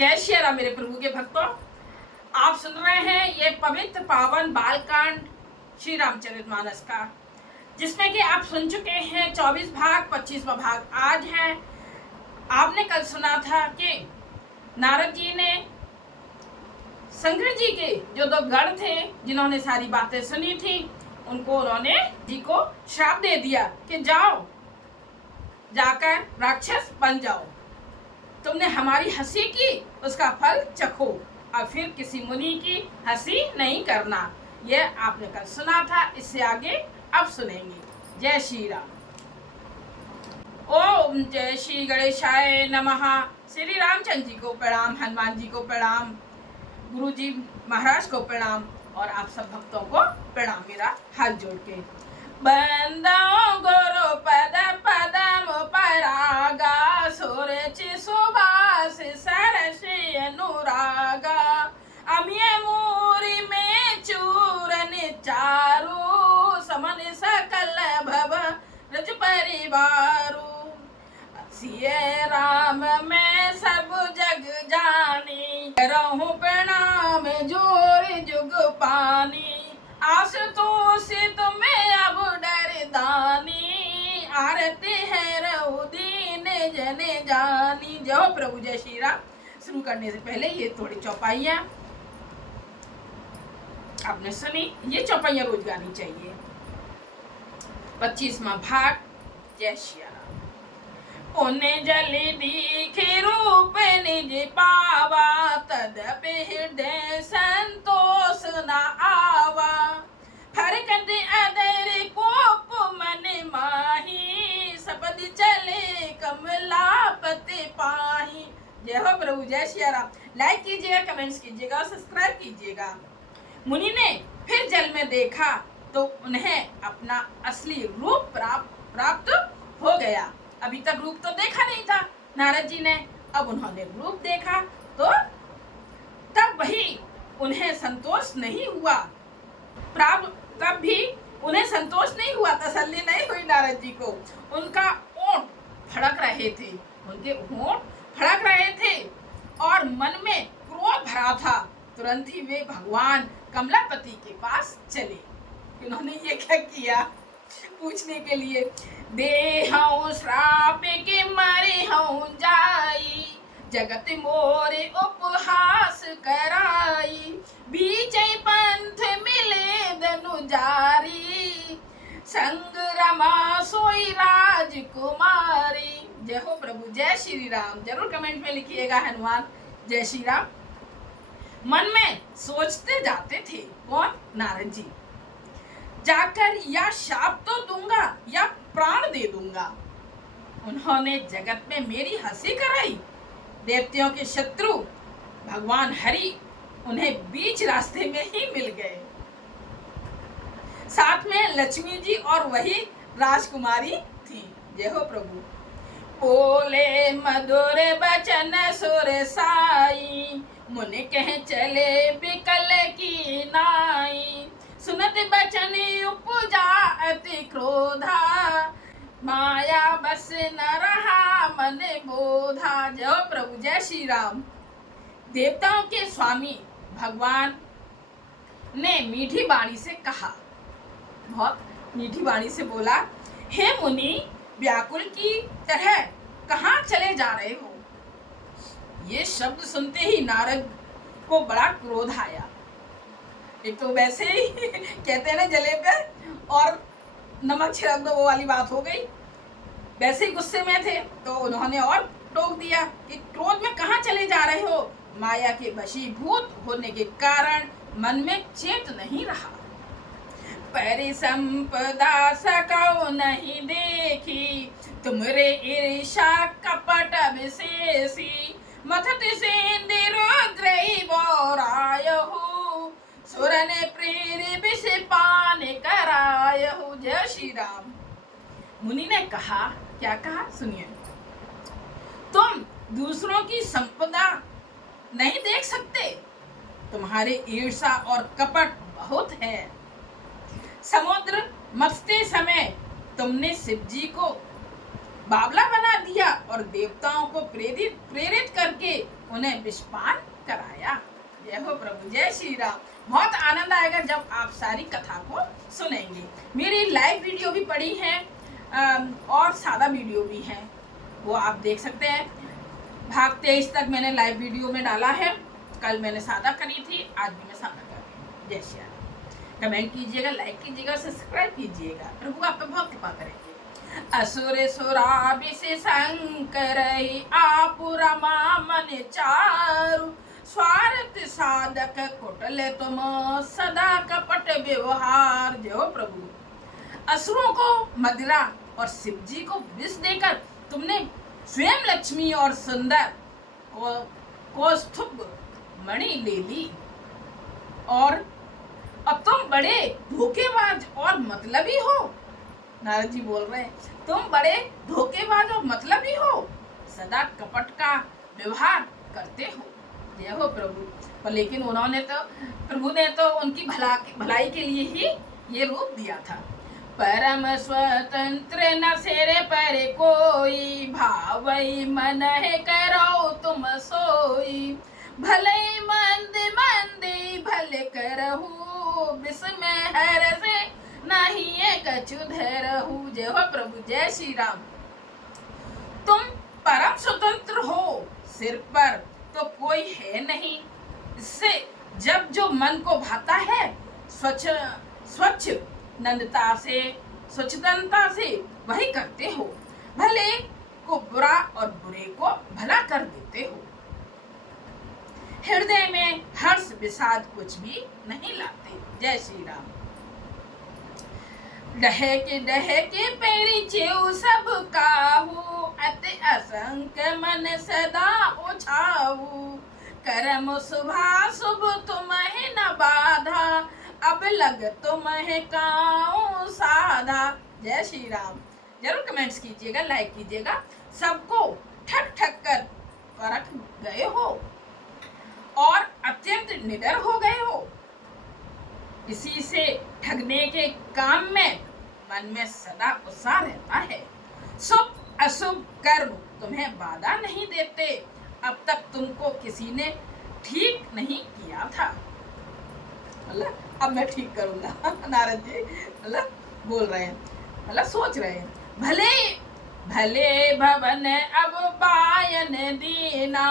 जय श्री राम मेरे प्रभु के भक्तों, आप सुन रहे हैं ये पवित्र पावन बालकांड श्री रामचरितमानस का, जिसमें कि आप सुन चुके हैं 24 भाग, 25वां भाग आज है। आपने कल सुना था कि नारद जी ने शंकर जी के जो दो गण थे जिन्होंने सारी बातें सुनी थी, उनको उन्होंने जी को श्राप दे दिया कि जाओ जाकर राक्षस बन जाओ, तुमने हमारी हंसी की उसका फल चखो और फिर किसी मुनि की हंसी नहीं करना। यह आपने कल सुना था, इससे आगे अब सुनेंगे। जय श्री राम। ओम जय श्री गणेशाय नमः। श्री रामचंद्र जी को प्रणाम, हनुमान जी को प्रणाम, गुरु जी महाराज को प्रणाम और आप सब भक्तों को प्रणाम मेरा हाथ जोड़ के। बंदो गुरु पद पदम परागा, सुरचि सुबास सरस अनुरागा, अमिय मूरी में चूरन चारु, समन सकल भव रज परिवारु, सिय राम में सब जग जानी, करहु प्रणाम जोर जुग पानी, आशुतोष तुम्हें अब डर दानी, आरती है रउदीन जने जानी। जय हो प्रभु, जय श्री राम। शुरू करने से पहले ये थोड़ी चौपाइयाँ आपने सुनी, ये चौपाइयाँ रोज गानी चाहिए। 25वां भाग। जय श्री राम। पुण्य जल दीखे रूप निज पावा, तदपि हृदय संतोष न आवा, फरकत अदर कोप मन माही, सपद चले कमलापति पाही। जय हो प्रभु, जय श्री राम। लाइक कीजिएगा, कमेंट्स कीजिएगा, सब्सक्राइब कीजिएगा। मुनि ने फिर जल में देखा तो उन्हें अपना असली रूप प्राप्त हो गया। अभी तक रूप तो देखा नहीं था नारद जी ने, अब उन्होंने रूप देखा तो तब वही उन्हें संतोष नहीं हुआ, तब भी उन्हें संतोष नहीं हुआ, तसल्ली नहीं हुई नारद जी को। उनका होंठ फड़क रहे थे, उनके होंठ फड़क रहे थे और मन में क्रोध भरा था। तुरंत ही वे भगवान कमलापति के पास चले। उन्होंने ये क्या किया पूछने के लिए, देहौ श्राप के मरे हूँ जाई, जगत मोरे उपहास कराई, बीच पंथ मिले दनु जारी, संग रमा सोई राजकुमारी। जय हो प्रभु, जय श्री राम। जरूर कमेंट में लिखिएगा हनुमान जय श्री राम। मन में सोचते जाते थे कौन? नारद जी। जाकर या शाप तो दूंगा या प्राण दे दूंगा। उन्होंने जगत में मेरी हंसी कराई। देवताओं के शत्रु भगवान हरि उन्हें बीच रास्ते में ही मिल गए। साथ में लक्ष्मी जी और वही राजकुमारी थी। जय हो प्रभु। बोले मधुर बचन सुर साई, मुनि कह चले बिकल की नाई, सुनत बचन उपजा अति क्रोधा, माया बस न रहा मन बोधा। जय प्रभु, जय श्री राम। देवताओं के स्वामी भगवान ने मीठी वाणी से कहा, बहुत मीठी वाणी से बोला, हे मुनि, व्याकुल की तरह कहाँ चले जा रहे हो? ये शब्द सुनते ही नारद को बड़ा क्रोध आया। एक तो वैसे ही कहते हैं ना जले पे और नमक छिड़क दो, वो वाली बात हो गई। वैसे ही गुस्से में थे तो उन्होंने और टोक दिया कि क्रोध में कहाँ चले जा रहे हो? माया के वशीभूत होने के कारण मन में चेत नहीं रहा। परिसंपदा सकौ नहीं देखी, तुमरे ईर्षा कपट विशेषी, मथत सेंदि रुद्रई बोरायहु, सुरन प्रेर विष पान करायहु। जय श्री राम। मुनि ने कहा, क्या कहा सुनिए, तुम दूसरों की संपदा नहीं देख सकते, तुम्हारे ईर्षा और कपट बहुत है। समुद्र मथते समय तुमने शिव जी को बावला बना दिया और देवताओं को प्रेरित करके उन्हें विषपान कराया। जय हो प्रभु, जय श्री राम। बहुत आनंद आएगा जब आप सारी कथा को सुनेंगे। मेरी लाइव वीडियो भी पड़ी है और सादा वीडियो भी है, वो आप देख सकते हैं। भाग 23 तक मैंने लाइव वीडियो में डाला है। कल मैंने सादा करी थी, आज भी मैं सादा कर रही हूँ। जय श्री राम। कमेंट कीजिएगा, लाइक कीजिएगा, सब्सक्राइब कीजिएगा। प्रभु आप पे बहुत कृपा करेंगे। असुर सुराबिस शंकर आप रमा मन चारु, स्वार्थ साधक कुटल तुम सदा कपट व्यवहार। जय हो प्रभु। असुरों को मदिरा और शिव जी को विष देकर तुमने स्वयं लक्ष्मी और सुंदर कौस्तुभ मणि ले ली, और अब तुम बड़े धोखेबाज और मतलबी हो। नारद जी बोल रहे हैं, तुम बड़े धोखेबाज और मतलबी हो, सदा कपट का व्यवहार करते हो। जय हो प्रभु। पर लेकिन उन्होंने तो, प्रभु ने तो उनकी भलाई के लिए ही ये रूप दिया था। परम स्वतंत्र न सिर पर कोई, भावई मन है करो तुम सोई, भले मंद मंदी भले करहु, विस्मय हर से नहीं है कछु धरहु। जय हो प्रभु, जय श्री राम। तुम परम स्वतंत्र हो, सिर पर तो कोई है नहीं, इससे जब जो मन को भाता है स्वच्छ नंदता से, स्वच्छता से वही करते हो। भले को बुरा और बुरे को भला कर देते हो। हृदय में हर्ष विषाद कुछ भी नहीं लाते। जय श्री राम। डहके पेरी चेऊ सब काहू, अति असंख्य मन सदा उछाऊ, करम शुभा शुभ तुम्हें न बाधा, अब लग तुम्हें काऊ साधा। जय श्री राम। जरूर कमेंट्स कीजिएगा, लाइक कीजिएगा। सबको ठग ठग कर परख गए हो और अत्यंत निडर हो गए हो। इसी से ठगने के काम में मन में सदा उत्साह रहता है। शुभ अशुभ कर्म तुम्हें बाधा नहीं देते, अब तक तुमको किसी ने ठीक नहीं किया था। अब मैं ठीक करूंगा। नारद जी बोल रहे हैं, सोच रहे हैं। भले भले भवन अब बायन दीना,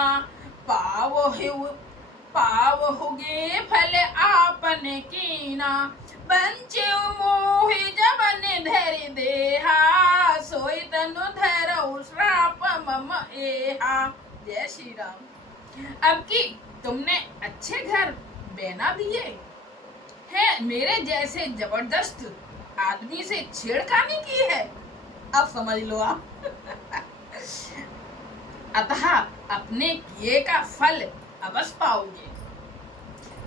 पावहुगे फल आपन कीना, बंचे मोहि जबन धरि देहा, सोई तनु धरऊ श्राप मम एहा। जय श्री राम। अब की तुमने अच्छे घर बना दिए है, मेरे जैसे जबरदस्त आदमी से छेड़खानी की है, अब समझ लो आप। अतः अपने किए का फल अवश्य पाओगे।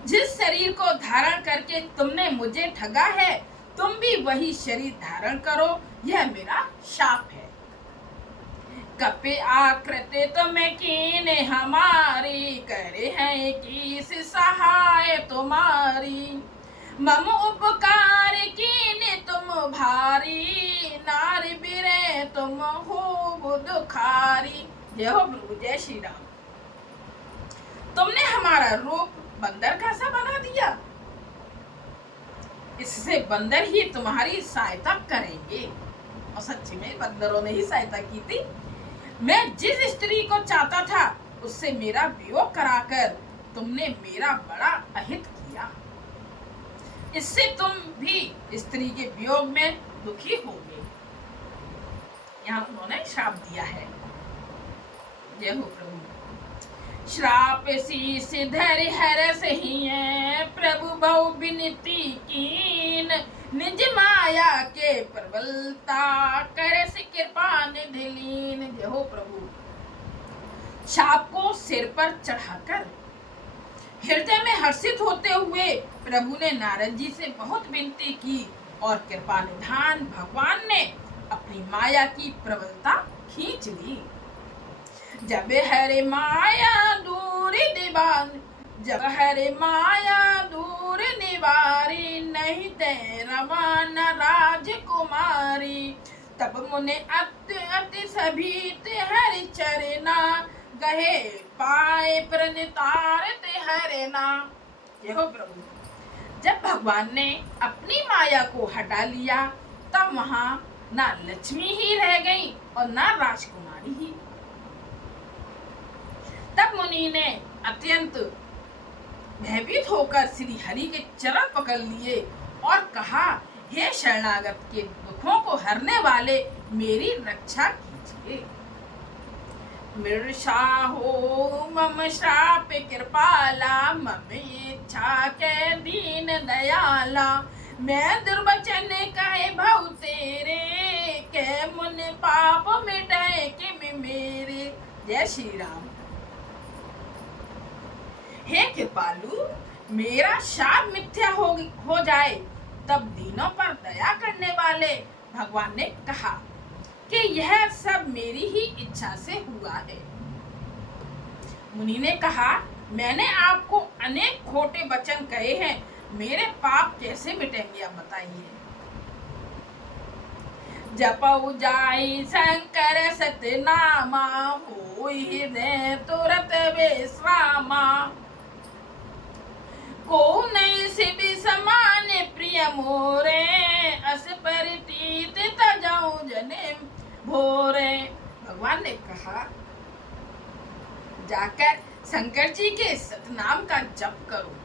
जिस शरीर को धारण करके तुमने मुझे ठगा है, तुम भी वही शरीर धारण करो, यह मेरा शाप है। कपे आकृति तुम्हें कीने हमारी, करे हैं किस सहाय तुम्हारी, मम उपकार कीने तुम भारी, नारी बिरे तुम हो बुधखारी। जय हो प्रभु, जय श्री राम। तुमने हमारा रूप बंदर का सा बना दिया, इससे बंदर ही तुम्हारी सहायता करेंगे। और सच्ची में बंदरों ने ही सहायता की थी। मैं जिस स्त्री को चाहता था उससे मेरा वियोग कराकर तुमने मेरा बड़ा अहित किया, इससे तुम भी स्त्री के वियोग में दुखी होगे। यहाँ उन्होंने श्राप दिया है। जय हो प्रभु। श्राप शीस धरि हर सही है, प्रभु बहु विनती कीन, निज माया के प्रबलता करे से कृपा निधि लीन। जय हो प्रभु। शाप को सिर पर चढ़ाकर हृदय में हर्षित होते हुए प्रभु ने नारद जी से बहुत विनती की, और कृपा निधान भगवान ने अपनी माया की प्रबलता खींच ली। जब हरे माया दूर दीवान, जब हरे माया दूर निवारी, नहीं ते रवान राजकुमारी, तब मुने अति अति सभी हरि चरना, गहे पाए प्रणितारत हरे नाम। ये हो प्रभु, जब भगवान ने अपनी माया को हटा लिया तब वहां ना लक्ष्मी ही रह गई और ना राजकुमारी ही। तब मुनि ने अत्यंत भयभीत होकर श्री हरि के चरण पकड़ लिए और कहा, हे शरणागत के दुखों को हरने वाले, मेरी रक्षा कीजिए। मृषा हो मम श्राप कृपाला, मम इच्छा के दीन दयाला। मैं दुर्वचन कहे भव तेरे, के मुन पाप मिटाए किम मेरे। जय श्री राम। हे कृपालु, मेरा शाप मिथ्या हो जाए। तब दीनों पर दया करने वाले भगवान ने कहा कि यह सब मेरी ही इच्छा से हुआ है। मुनि ने कहा, मैंने आपको अनेक खोटे वचन कहे हैं, मेरे पाप कैसे मिटेंगे आप बताइए। जपऊ जाई शंकर सतनामा, होई हृदय तुरत विश्रामा। को नहीं शिव समान प्रिय मोरे, अस परितीत तजाऊ जने भोरे। भगवान ने कहा, जाकर शंकर जी के सतनाम का जप करो।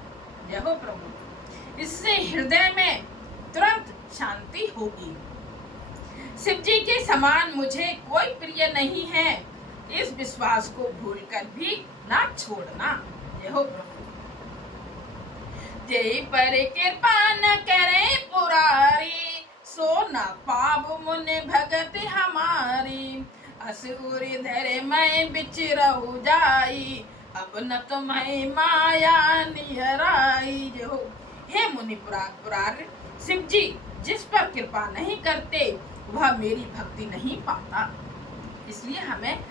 जय हो प्रभु, इससे हृदय में तुरंत शांति होगी। शिव जी के समान मुझे कोई प्रिय नहीं है, इस विश्वास को भूलकर भी ना छोड़ना। जय हो प्रभु। जय पर कृपा न करे पुरारी, सो न पाव मुनि भगत हमारी। असुर धरे मैं बिचरहु जाई, अब न तुम्हें माया निहराई। जो हे मुनि पुरार, शिव जी जिस पर कृपा नहीं करते वह मेरी भक्ति नहीं पाता। इसलिए हमें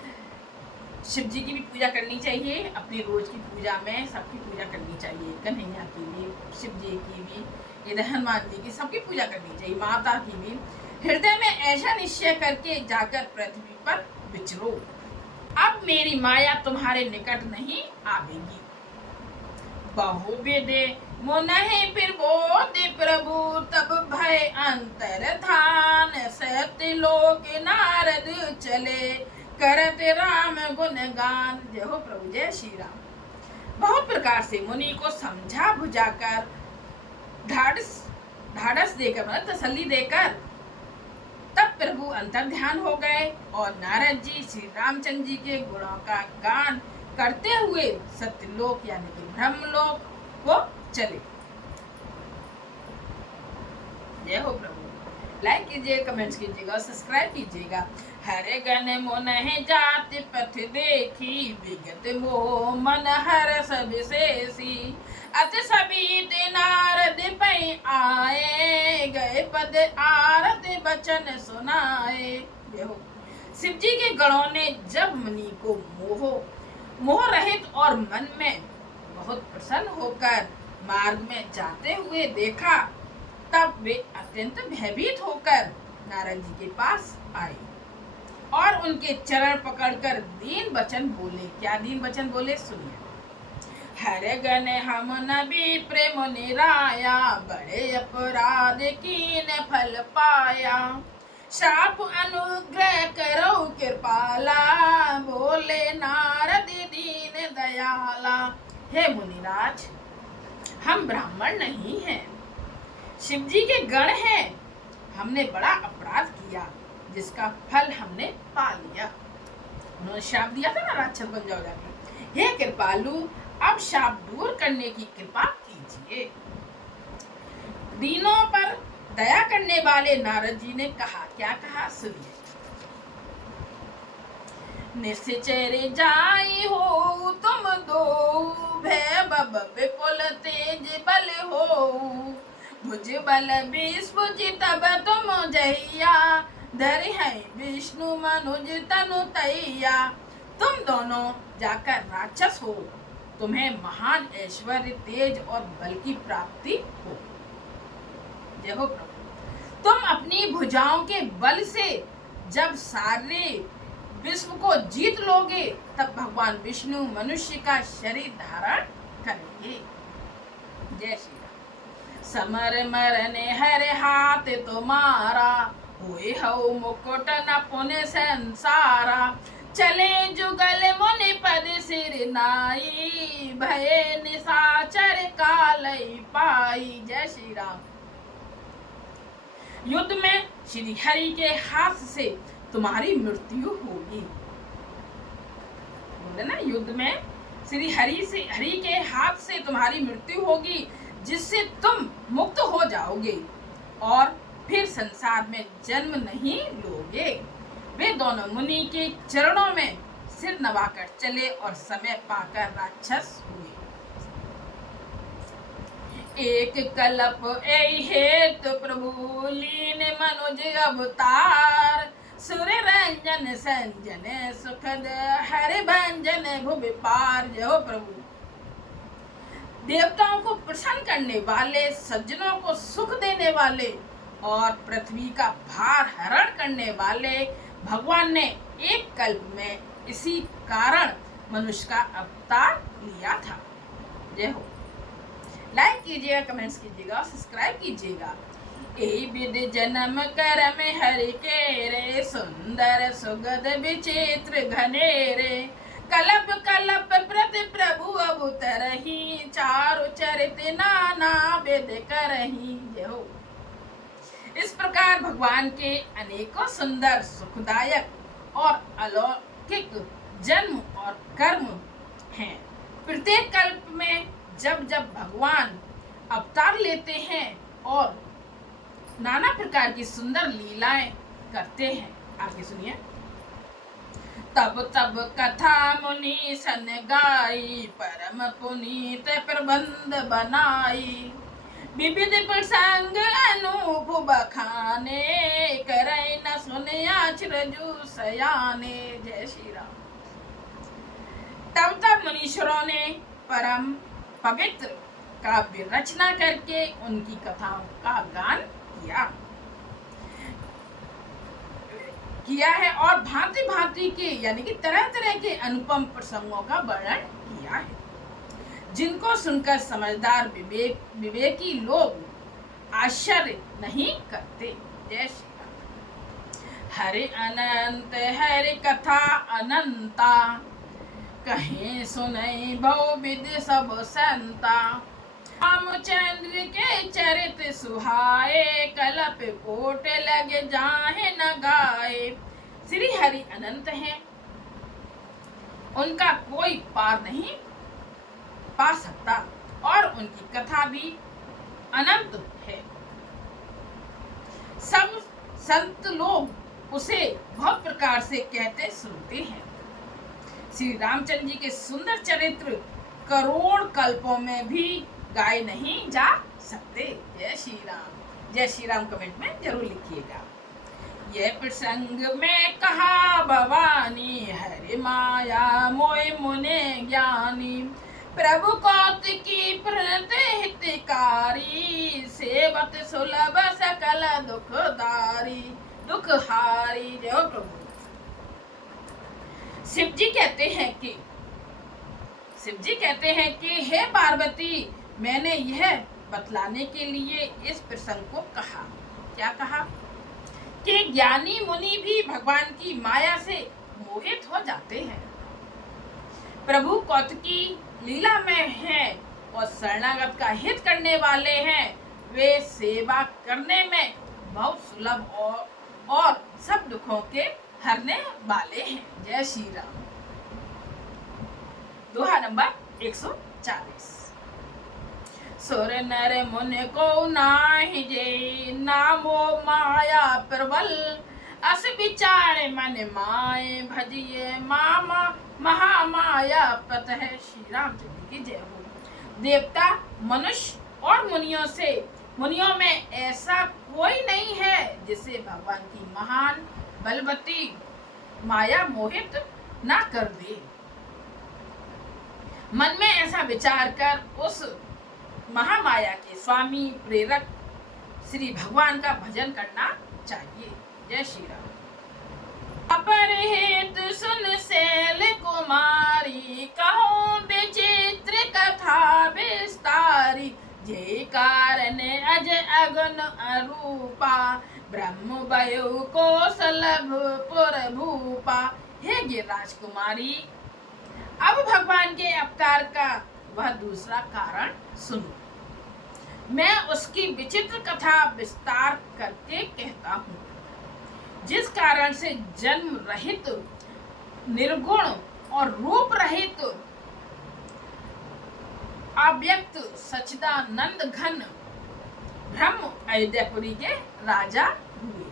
शिव जी की भी पूजा करनी चाहिए, अपनी रोज की पूजा में सबकी पूजा करनी चाहिए। कन्हैया की भी, शिव जी की भी, ये हनुमान जी की, सबकी पूजा करनी चाहिए, माता की भी। हृदय में ऐसा निश्चय करके जाकर पृथ्वी पर विचरो। अब मेरी माया तुम्हारे निकट नहीं आवेगी। बहु विदे मुनहि प्रबोधि प्रभु, तब भय अंतर ध्यान। सत्य लोक नारद चले, करत राम गुणगान। जय हो प्रभु। जय श्री राम। बहुत प्रकार से मुनि को समझा बुझाकर, ढाढ़स देकर, मतलब तसल्ली देकर, तब प्रभु अंतर ध्यान हो गए और नारद जी श्री रामचंद्र जी के गुणों का गान करते हुए सत्यलोक यानी कि ब्रह्मलोक को चले। जय हो प्रभु। लाइक कीजिए, कमेंट्स कीजिएगा, सब्सक्राइब कीजिएगा। हरे गण मोनहि जाति पथ देखी, विगत मोह मन हर्ष विशेषी। अत सभी नारद पै आए, गए पद आरत वचन सुनाए। देखो, शिव जी के गणों ने जब मुनि को मोह रहित और मन में बहुत प्रसन्न होकर मार्ग में जाते हुए देखा, तब वे अत्यंत भयभीत होकर नारद जी के पास आए और उनके चरण पकड़कर दीन वचन बोले। क्या दीन वचन बोले, सुनिए। हरे गण हम नबी प्रेम निराया, बड़े अपराध कीन फल पाया। शाप अनुग्रह करो कृपाला, बोले नारद दीन दयाला। हे मुनिराज, हम ब्राह्मण नहीं हैं, शिव जी के गण हैं। हमने बड़ा अपराध किया जिसका फल हमने पा लिया। उन्होंने शाप दिया था ना, राक्षस बन जाओ जाके। हे कृपालु, अब शाप दूर करने की कृपा कीजिए। दीनों पर दया करने वाले नारद जी ने कहा, क्या कहा, सुनिए। निश्चर जाई हो तुम दो, भय बब विपुल तेज बल हो। भुज बल विष्णु तब तुम जहिया, धर है विष्णु मनुज तनु तैया। तुम दोनों जाकर राक्षस हो, तुम्हें महान ऐश्वर्य तेज और बल की प्राप्ति हो। जय हो प्रभु। तुम अपनी भुजाओं के बल से जब सारे विश्व को जीत लोगे तब भगवान विष्णु मनुष्य का शरीर धारण करेंगे। जय श्री राम। समर मरने हरे हाथ तुम्हारा, हुए हो मुकुट न पुण्य संसारा। चले जुगल मुनि पद सिर नाई, भय निशाचर कालई पाई। जय श्री राम। युद्ध में श्री हरि के हाथ से तुम्हारी मृत्यु होगी। बोले ना, युद्ध में श्री हरि के हाथ से तुम्हारी मृत्यु होगी, जिससे तुम मुक्त हो जाओगे और फिर संसार में जन्म नहीं लोगे। वे दोनों मुनि के चरणों में सिर नवाकर चले और समय पाकर राक्षस हुए। एक कल्प ऐ हेतु प्रभु लीन मनुज अवतार। सुर रंजन संजन सुखद हरि भंजन भुवि पार। जय प्रभु। देवताओं को प्रसन्न करने वाले, सज्जनों को सुख देने वाले और पृथ्वी का भार हरण करने वाले भगवान ने एक कल्प में इसी कारण मनुष्य का अवतार लिया था। जय हो। लाइक कीजिएगा, कमेंट्स कीजिएगा, सब्सक्राइब कीजिएगा। ए विधि जन्म कर्म हरि के रे, सुंदर सुगध विचित्र घनेरे। कलप कलप प्रति प्रभु अवतरहि, चारु चरित नाना वेद करहि। जय हो। इस प्रकार भगवान के अनेकों सुंदर सुखदायक और अलौकिक जन्म और कर्म हैं। प्रत्येक कल्प में जब जब भगवान अवतार लेते हैं और नाना प्रकार की सुंदर लीलाएं करते हैं। आगे सुनिए। तब तब कथा मुनि सन गाई, परम पुनीत प्रबंध बनाई। विविध प्रसंग अनूप बखाने, करे न सुनिया चिरजू सयाने। जय श्री राम। तब तब मुनीश्वरों ने परम पवित्र काव्य रचना करके उनकी कथाओं का गान किया है और भांति भांति के यानी कि तरह तरह के अनुपम प्रसंगों का वर्णन किया है, जिनको सुनकर समझदार विवेकी लोग आश्चर्य नहीं करते। जय श्री राम। हरि अनंत हरि कथा अनंता, कहीं सुनई बहुविध सब संता। रामचंद्र के चरित सुहाए, कल्प कोट लगे जाहे न गाए। श्री हरि अनंत हैं, उनका कोई पार नहीं पा सकता और उनकी कथा भी अनंत है। सब संत लोग उसे बहुत प्रकार से कहते सुनते हैं। श्री रामचंद्र जी के सुंदर चरित्र करोड़ कल्पों में भी गाए नहीं जा सकते। जय श्री राम। जय श्री राम कमेंट में जरूर लिखिएगा। यह प्रसंग में कहा भवानी, हरि माया मोय मुने ज्ञानी। प्रभु कौतिकी प्रणत हितकारी, सेवत सुलभ सकल दुखदारी दुखहारी। जय प्रभु। शिव जी कहते हैं कि हे पार्वती, मैंने यह बतलाने के लिए इस प्रसंग को कहा। क्या कहा? कि ज्ञानी मुनि भी भगवान की माया से मोहित हो जाते हैं। प्रभु कौतिकी लीला में हैं और शरणागत का हित करने वाले हैं। वे सेवा करने में बहुत सुलभ और सब दुखों के हरने वाले हैं। जय श्री राम। दोहा नंबर 140। सुर नर मुन को नाहि जे, नामो माया प्रबल। अस विचार मन माए, भजिए मामा महामाया पत है। श्री राम की जय हो। देवता, मनुष्य और मुनियों में ऐसा कोई नहीं है जिसे भगवान की महान बलवती माया मोहित ना कर दे। मन में ऐसा विचार कर उस महामाया के स्वामी प्रेरक श्री भगवान का भजन करना चाहिए। जय श्री राम। अपरहित सुन शैल कुमारी, कहूँ विचित्र कथा विस्तारी। जे कारण अज अगुन अरूपा, ब्रह्म वयु कौशलभपुर भूपा। हे गिरिराज कुमारी, अब भगवान के अवतार का वह दूसरा कारण सुनो। मैं उसकी विचित्र कथा विस्तार करके कहता हूँ, जिस कारण से जन्म रहित, निर्गुण और रूप रहित अव्यक्त सच्चिदानंद घन ब्रह्म अयोध्यापुरी के राजा हुए।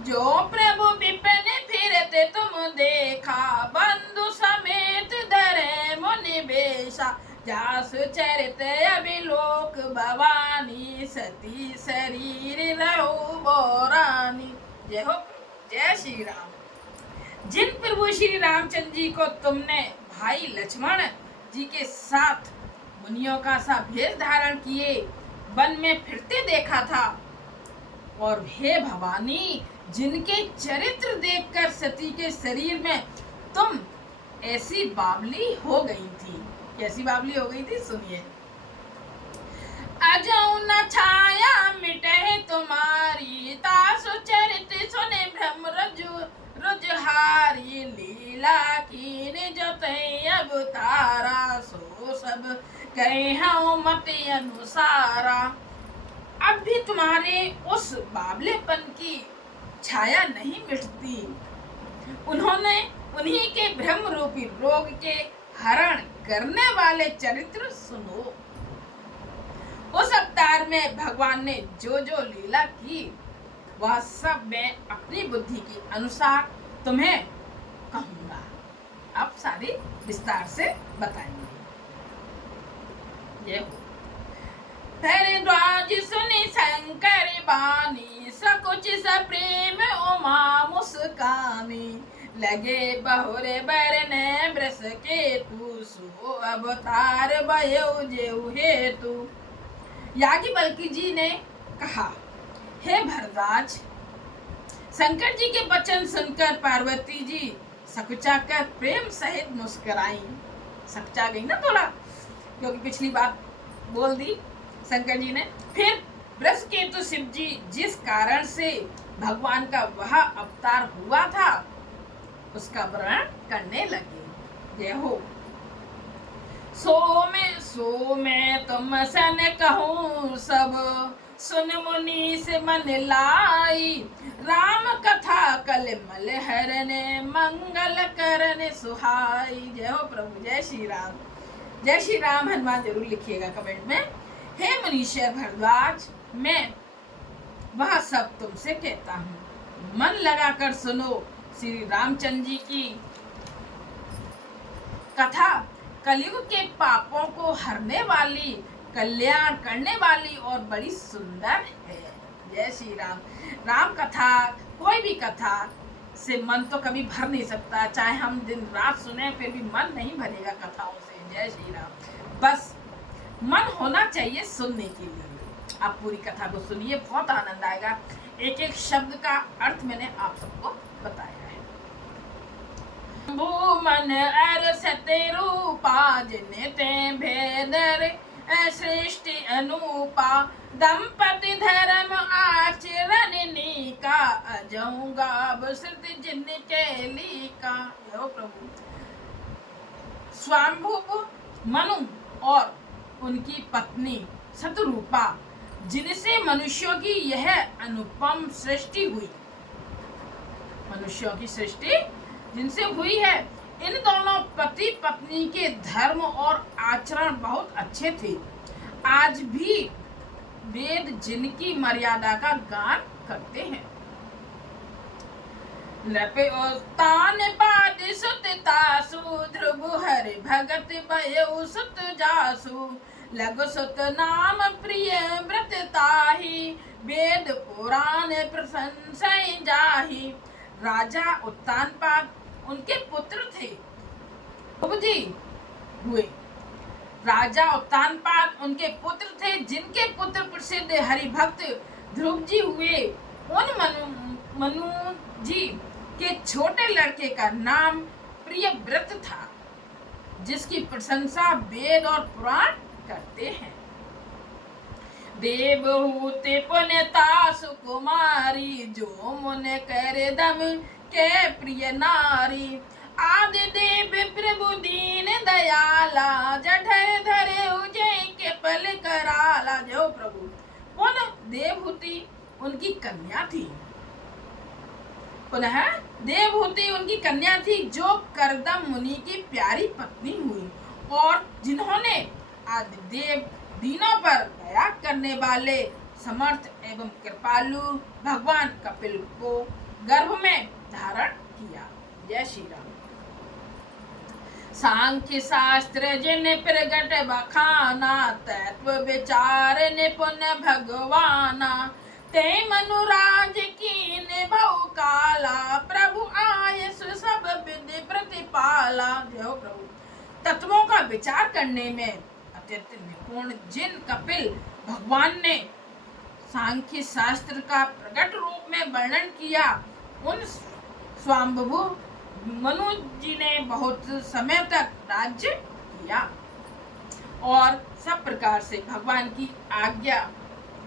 जो प्रभु विपिन फिरते तुम देखा, बंधु समेत धरे मुनि बेशा। जासु चरित अभिलोक भवानी, सती शरीर रहो बोरानी। जय हो, जय श्री राम। जिन प्रभु श्री रामचंद्र जी को तुमने भाई लक्ष्मण जी के साथ मुनियों का सा भेष धारण किए वन में फिरते देखा था, और हे भवानी, जिनके चरित्र देखकर सती के शरीर में तुम ऐसी बावली हो गई थी। कैसी बावली हो गई थी, सुनिए। अजौ न छाया मिटे तुम्हारी, तासु चरित सुने भ्रम रुजहारी। लीला की निजते अवतारा, सो सब कहे हूँ मति अनुसारा। अब भी तुम्हारे उस बावलेपन की छाया नहीं मिटती। उन्हीं के भ्रम रूपी रोग के हरण करने वाले चरित्र सुनो। उस अवतार में भगवान ने जो जो लीला की, वह सब मैं अपनी बुद्धि के अनुसार तुम्हें कहूंगा। अब सारी विस्तार से बताएंगे। ये हो। भरद्वाज सुनि शंकर बानी, सकुच सप्रेम उमा मुस्कानी। लगे बहुरे बरने वृष केतु, सो अवतार भयो जेऊ हेतु। याज्ञवल्क्य जी ने कहा, हे भरद्वाज, शंकर जी के वचन सुनकर पार्वती जी सकुचा कर प्रेम सहित मुस्कुराई। सकुचा गई ना थोड़ा, क्योंकि पिछली बात बोल दी शंकर जी ने। फिर वृषकेतु शिव जी जिस कारण से भगवान का वह अवतार हुआ था, उसका वर्णन करने लगे। जय हो। सो मैं तुम सन कहूँ सब, सुन मुनि से मन लाई। राम कथा कलमल हरने, मंगल करने सुहाई। जय हो प्रभु, जय श्री राम। जय श्री राम हनुमान जरूर लिखिएगा कमेंट में। हे मनीषर भरद्वाज, मैं वह सब तुमसे कहता हूँ, मन लगाकर सुनो। श्री रामचंद्र जी की कथा कलयुग के पापों को हरने वाली, कल्याण करने वाली और बड़ी सुंदर है। जय श्री राम। राम कथा, कोई भी कथा से मन तो कभी भर नहीं सकता, चाहे हम दिन रात सुने फिर भी मन नहीं भरेगा कथाओं से। जय श्री राम। बस मन होना चाहिए सुनने के लिए। आप पूरी कथा को सुनिए, बहुत आनंद आएगा। एक एक शब्द का अर्थ मैंने आप सबको बताया है। भूमन अरसते रूपा, जिनते भेदर सृष्टि अनुपा। दंपति धर्म आचरण नीका, अजऊंगा बसृत जिनके लीका। यो प्रभु। स्वाम्भु मनु और उनकी पत्नी शतरूपा, जिनसे मनुष्यों की यह अनुपम सृष्टि हुई। मनुष्यों की सृष्टि जिनसे हुई है, इन दोनों पति पत्नी के धर्म और आचरण बहुत अच्छे थे। आज भी वेद जिनकी मर्यादा का गान करते हैं। लपे और तान पाद सुत तासु, ध्रुव हरि भगत भयो सुत जासु। लघु सुत नाम प्रिय व्रत ताहि, वेद पुराण प्रशंसा जाहि। राजा उत्तानपाद उनके पुत्र थे। जी हुए राजा उत्तानपाद उनके पुत्र थे, जिनके पुत्र प्रसिद्ध हरिभक्त ध्रुव जी हुए। उन मनु जी के छोटे लड़के का नाम प्रियव्रत था, जिसकी प्रशंसा वेद और पुराण करते हैं। देवहूति पुण्यता सुकुमारी, जो मुन करे दम के प्रिय नारी। आदि देव प्रभु दीन दयाला, जठर धरे उजे के पल कराला। जो प्रभु पुनः देवहूति उनकी कन्या थी, पुनः देवहूति उनकी कन्या थी, जो करदम मुनि की प्यारी पत्नी हुई, और जिन्होंने आदि देव दीनों पर दया करने वाले समर्थ एवं कृपालु भगवान कपिल को गर्भ में धारण किया। जय श्री राम। सांख्य शास्त्र जिन प्रगट बखाना, तत्व विचार निपुण भगवाना। ते मनुराज कीन बहु काला, प्रभु आयस सब विधि प्रतिपाला। जय प्रभु। तत्वों का विचार करने में अत्यंत निपुण जिन कपिल भगवान ने सांख्य शास्त्र का प्रकट रूप में वर्णन किया, उन स्वाम्भु मनु जी ने बहुत समय तक राज्य किया और सब प्रकार से भगवान की आज्ञा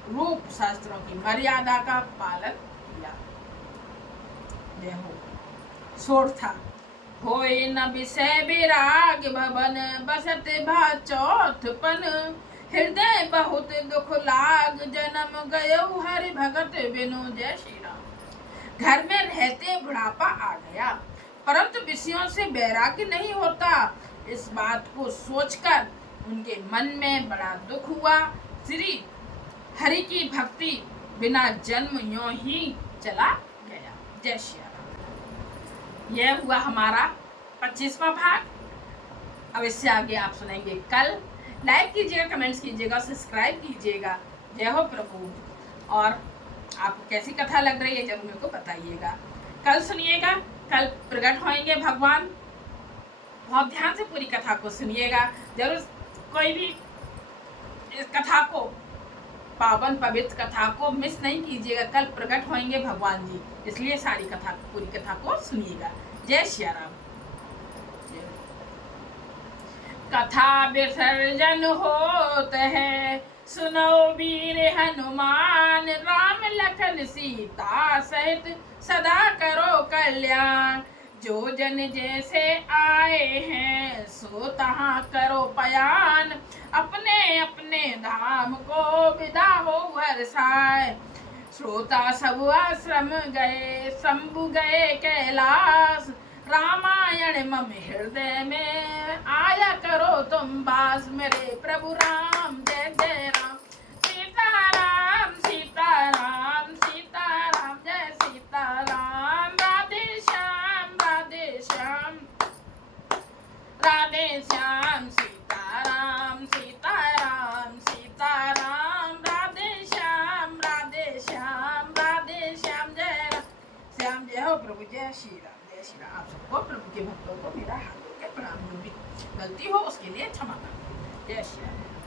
रूप शास्त्रों की मर्यादा का पालन किया। जय हो। सोर था होए न विषय विराग भवन, बसत भा चौथपन। हृदय बहुत दुख लाग, जन्म गयो हरि भगत बिनु। जय श्री राम। घर में रहते बुढ़ापा आ गया, परंतु विषयों से वैराग्य नहीं होता। इस बात को सोचकर उनके मन में बड़ा दुख हुआ। श्री हरि की भक्ति बिना जन्म यों ही चला गया। जय श्री राम। यह हुआ हमारा 25वां भाग। अब इससे आगे आप सुनेंगे कल। लाइक कीजिएगा, कमेंट्स कीजिएगा, सब्सक्राइब कीजिएगा। जय हो प्रभु। और आपको कैसी कथा लग रही है जरूर मेरे को बताइएगा। कल सुनिएगा, कल प्रकट होंगे भगवान। बहुत ध्यान से पूरी कथा को सुनिएगा। जरूर कोई भी इस कथा को, पावन पवित्र कथा को मिस नहीं कीजिएगा। कल प्रकट होंगे भगवान जी, इसलिए सारी कथा, पूरी कथा को सुनिएगा। जय श्री राम। कथा विसर्जन होत है, सुनो वीर हनुमान। राम लखन सीता सहित सदा करो कल्याण। जो जन जैसे आए हैं, सो तहाँ करो पयान। अपने अपने धाम को विदा हो हर्षाय। श्रोता सब आश्रम गए, शंभु गए कैलाश। रामायण मम हृदय में आया करो तुम बास। मेरे प्रभु राम जय जय राम। सीताराम सीताराम सीताराम जय सीताराम। राधे श्याम राधे श्याम राधे श्याम। सीताराम सीताराम सीताराम राधे श्याम राधे श्याम राधे श्याम। जय श्याम। जय हो प्रभु। जय श्री राम। आप सबको, प्रभु के भक्तों को मेरा हाथ जोड़ के प्रणाम। जो भी गलती हो उसके लिए क्षमा करें। जय श्री राम।